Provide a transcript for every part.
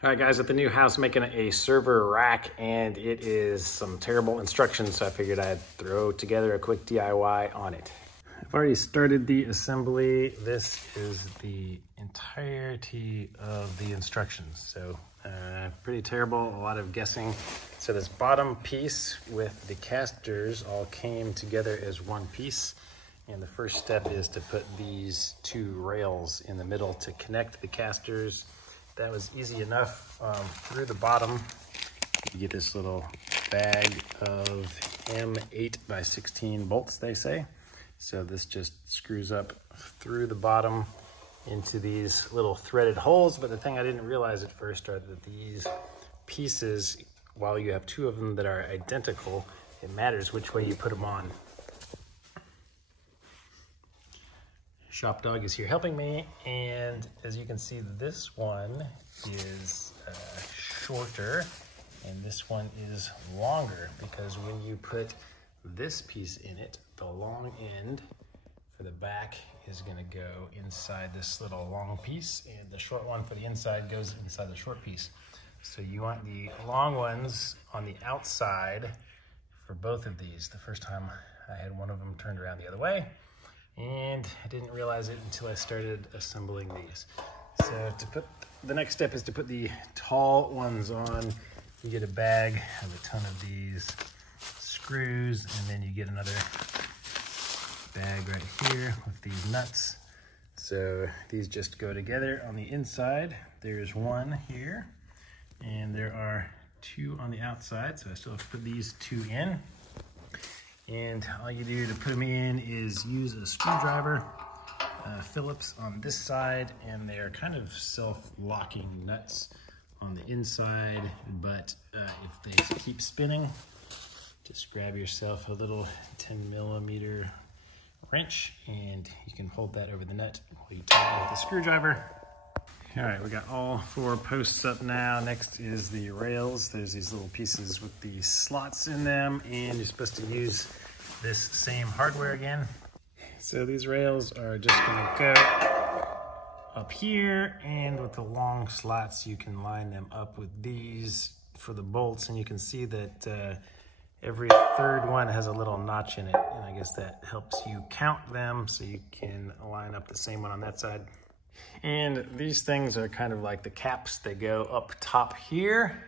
All right, guys, at the new house, making a server rack, and it is some terrible instructions, so I figured I'd throw together a quick DIY on it. I've already started the assembly. This is the entirety of the instructions, so pretty terrible, a lot of guessing. So this bottom piece with the casters all came together as one piece, and the first step is to put these two rails in the middle to connect the casters. That was easy enough. Through the bottom, you get this little bag of M8 by 16 bolts, they say. So this just screws up through the bottom into these little threaded holes. But the thing I didn't realize at first are that these pieces, while you have two of them that are identical, it matters which way you put them on. Shop Dog is here helping me, and as you can see, this one is shorter and this one is longer, because when you put this piece in it, the long end for the back is going to go inside this little long piece, and the short one for the inside goes inside the short piece. So you want the long ones on the outside for both of these. The first time I had one of them turned around the other way, and I didn't realize it until I started assembling these. So the next step is to put the tall ones on. You get a bag of a ton of these screws, and then you get another bag right here with these nuts. So these just go together on the inside. There's one here, and there are two on the outside. So I still have to put these two in. And all you do to put them in is use a screwdriver, Phillips on this side, and they're kind of self-locking nuts on the inside, but if they keep spinning, just grab yourself a little 10mm wrench, and you can hold that over the nut while you tighten it with a screwdriver. All right, we got all four posts up now. Next is the rails. There's these little pieces with the slots in them, and you're supposed to use this same hardware again. So these rails are just gonna go up here, and with the long slots, you can line them up with these for the bolts, and you can see that every third one has a little notch in it, and I guess that helps you count them so you can line up the same one on that side. And these things are kind of like the caps. They go up top here.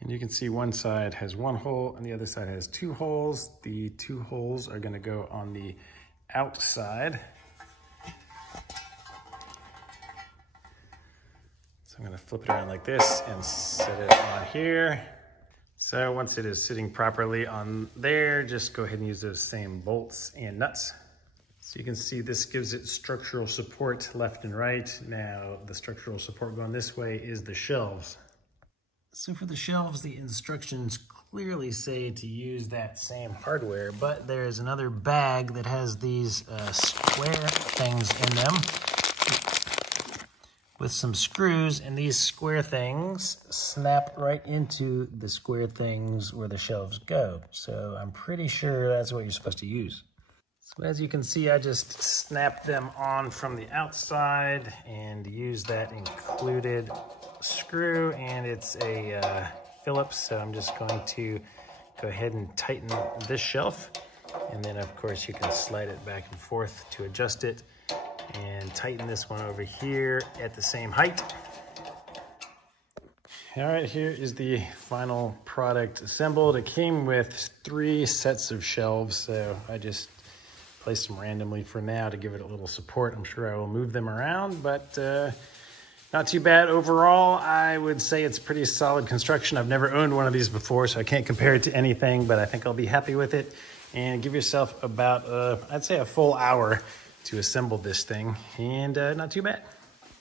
And you can see one side has one hole and the other side has two holes. The two holes are gonna go on the outside. So I'm gonna flip it around like this and set it on here. So once it is sitting properly on there, just go ahead and use those same bolts and nuts. So you can see this gives it structural support left and right. Now the structural support going this way is the shelves. So for the shelves, the instructions clearly say to use that same hardware, but there's another bag that has these square things in them with some screws, and these square things snap right into the square things where the shelves go. So I'm pretty sure that's what you're supposed to use. So as you can see, I just snapped them on from the outside and used that included screw, and it's a Phillips, so I'm just going to go ahead and tighten this shelf, and then of course you can slide it back and forth to adjust it, and tighten this one over here at the same height. All right, here is the final product assembled. It came with 3 sets of shelves, so I just placed them randomly for now to give it a little support. I'm sure I will move them around, but not too bad overall. I would say it's pretty solid construction. I've never owned one of these before, so I can't compare it to anything, but I think I'll be happy with it. And give yourself about, I'd say a full hour to assemble this thing, and not too bad.